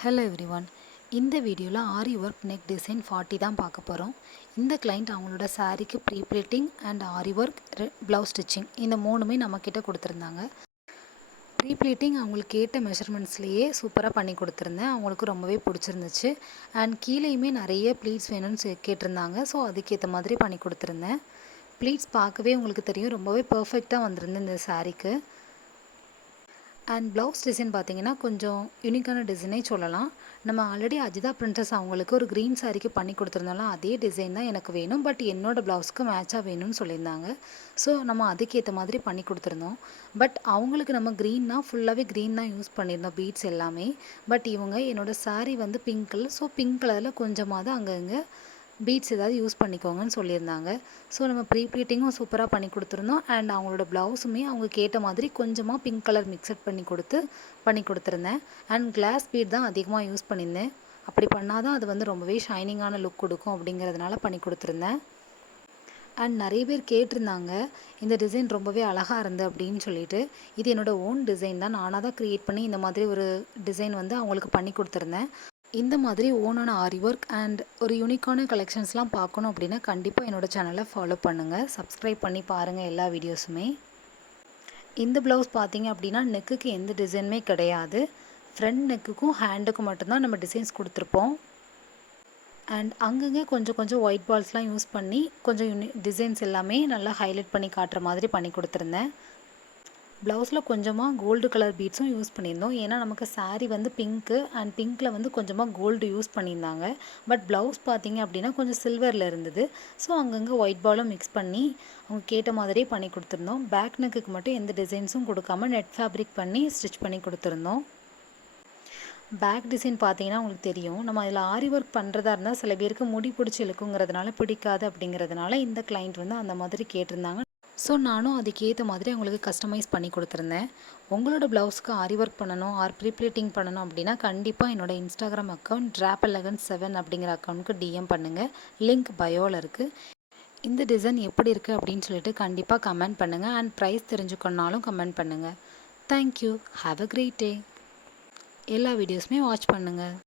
Hello everyone. இந்த வீடியோவில் ஆரி work neck design 40 தான் பார்க்க போகிறோம். இந்த கிளைண்ட் அவங்களோட சாரீக்கு pre pleating and aari work blouse stitching இந்த மூணுமே நம்மக்கிட்ட கொடுத்துருந்தாங்க. ப்ரீ ப்ளீட்டிங் அவங்களுக்கு ஏற்ற மெஷர்மெண்ட்ஸ்லேயே சூப்பராக பண்ணி கொடுத்துருந்தேன். அவங்களுக்கு ரொம்பவே பிடிச்சிருந்துச்சு. அண்ட் கீழேயுமே நிறைய ப்ளீட்ஸ் வேணும்னு கேட்டிருந்தாங்க. ஸோ அதுக்கேற்ற மாதிரி பண்ணி கொடுத்துருந்தேன். ப்ளீட்ஸ் பார்க்கவே உங்களுக்கு தெரியும், ரொம்பவே பர்ஃபெக்டாக வந்திருந்து இந்த சாரீக்கு. அண்ட் ப்ளவுஸ் டிசைன் பார்த்திங்கன்னா கொஞ்சம் யூனிக்கான டிசைனே சொல்லலாம். நம்ம ஆல்ரெடி அஜிதா பிரின்சஸ் அவங்களுக்கு ஒரு க்ரீன் சாரீக்கு பண்ணி கொடுத்துருந்தாலும் அதே டிசைன் தான் எனக்கு வேணும், பட் என்னோடய ப்ளவுஸ்க்கு மேட்சாக வேணும்னு சொல்லியிருந்தாங்க. ஸோ நம்ம அதுக்கேற்ற மாதிரி பண்ணி கொடுத்துருந்தோம். பட் அவங்களுக்கு நம்ம க்ரீன்னா ஃபுல்லாகவே க்ரீன் தான் யூஸ் பண்ணியிருந்தோம் பீட்ஸ் எல்லாமே. பட் இவங்க என்னோடய சாரீ வந்து பிங்க் கலர், ஸோ பிங்க் கலரில் கொஞ்சமாவது அங்கங்கே பீட்ஸ் ஏதாவது யூஸ் பண்ணிக்கோங்கன்னு சொல்லியிருந்தாங்க. ஸோ நம்ம ப்ரீ ப்ளீட்டிங்கும் சூப்பராக பண்ணி கொடுத்துருந்தோம். அண்ட் அவங்களோட ப்ளவுஸுமே அவங்க கேட்ட மாதிரி கொஞ்சமாக பிங்க் கலர் மிக்சட் பண்ணி கொடுத்துருந்தேன். அண்ட் கிளாஸ் பீட் தான் அதிகமாக யூஸ் பண்ணியிருந்தேன். அப்படி பண்ணால் தான் அது வந்து ரொம்பவே ஷைனிங்கான லுக் கொடுக்கும் அப்படிங்கிறதுனால பண்ணி கொடுத்துருந்தேன். அண்ட் நிறைய பேர் கேட்டிருந்தாங்க, இந்த டிசைன் ரொம்பவே அழகாக இருந்து அப்படின்னு சொல்லிட்டு. இது என்னோடய ஓன் டிசைன் தான், நானாக தான் க்ரியேட் பண்ணி இந்த மாதிரி ஒரு டிசைன் வந்து அவங்களுக்கு பண்ணி கொடுத்துருந்தேன். இந்த மாதிரி ஓனான ஆரி ஒர்க் அண்ட் ஒரு யூனிக்கான கலெக்ஷன்ஸ்லாம் பார்க்கணும் அப்படின்னா கண்டிப்பாக என்னோடய சேனலை ஃபாலோ பண்ணுங்கள், சப்ஸ்கிரைப் பண்ணி பாருங்கள் எல்லா வீடியோஸுமே. இந்த ப்ளவுஸ் பார்த்தீங்க அப்படின்னா நெக்குக்கு எந்த டிசைனுமே கிடையாது. ஃப்ரண்ட் நெக்குக்கும் ஹேண்டுக்கும் மட்டும்தான் நம்ம டிசைன்ஸ் கொடுத்துருப்போம். அண்ட் அங்கங்கே கொஞ்சம் கொஞ்சம் ஒயிட் பால்ஸ்லாம் யூஸ் பண்ணி கொஞ்சம் டிசைன்ஸ் எல்லாமே நல்லா ஹைலைட் பண்ணி காட்டுற மாதிரி பண்ணி கொடுத்துருந்தேன். ப்ளவுஸில் கொஞ்சமாக கோல்டு கலர் பீட்ஸும் யூஸ் பண்ணியிருந்தோம். ஏன்னா நமக்கு சாரீ வந்து பிங்க்கு அண்ட் பிங்க்கில் வந்து கொஞ்சமாக கோல்டு யூஸ் பண்ணியிருந்தாங்க. பட் ப்ளவுஸ் பார்த்திங்க அப்படின்னா கொஞ்சம் சில்வரில் இருந்தது. ஸோ அங்கங்கே ஒயிட் பாலும் மிக்ஸ் பண்ணி அவங்க கேட்ட மாதிரியே பண்ணி கொடுத்துருந்தோம். பேக் நெக்குக்கு மட்டும் எந்த டிசைன்ஸும் கொடுக்காம நெட் ஃபேப்ரிக் பண்ணி ஸ்டிச் பண்ணி கொடுத்துருந்தோம். பேக் டிசைன் பார்த்தீங்கன்னா உங்களுக்கு தெரியும், நம்ம அதில் ஆரி ஒர்க் பண்ணுறதா இருந்தால் சில பேருக்கு முடி பிடிச்சி இழுக்குங்கிறதுனால பிடிக்காது. அப்படிங்கிறதுனால இந்த கிளைண்ட் வந்து அந்த மாதிரி கேட்டிருந்தாங்க. ஸோ நானும் அதுக்கேற்ற மாதிரி அவங்களுக்கு கஸ்டமைஸ் பண்ணி கொடுத்துருந்தேன். உங்களோட ப்ளவுஸ்க்கு ஆரி ஒர்க் பண்ணணும் ஆர் ப்ரீப்ளீட்டிங் பண்ணணும் அப்படின்னா கண்டிப்பாக என்னோடய இன்ஸ்டாகிராம் அக்கௌண்ட் drapel11 அப்படிங்கிற அக்கௌண்ட்டுக்கு டிஎம் பண்ணுங்கள். லிங்க் பயோவில் இருக்குது. இந்த டிசைன் எப்படி இருக்குது அப்படின்னு சொல்லிட்டு கண்டிப்பாக கமெண்ட் பண்ணுங்கள். அண்ட் ப்ரைஸ் தெரிஞ்சுக்கணுன்னாலும் கமெண்ட் பண்ணுங்கள். Thank you. Have a great day. எல்லா வீடியோஸுமே வாட்ச் பண்ணுங்கள்.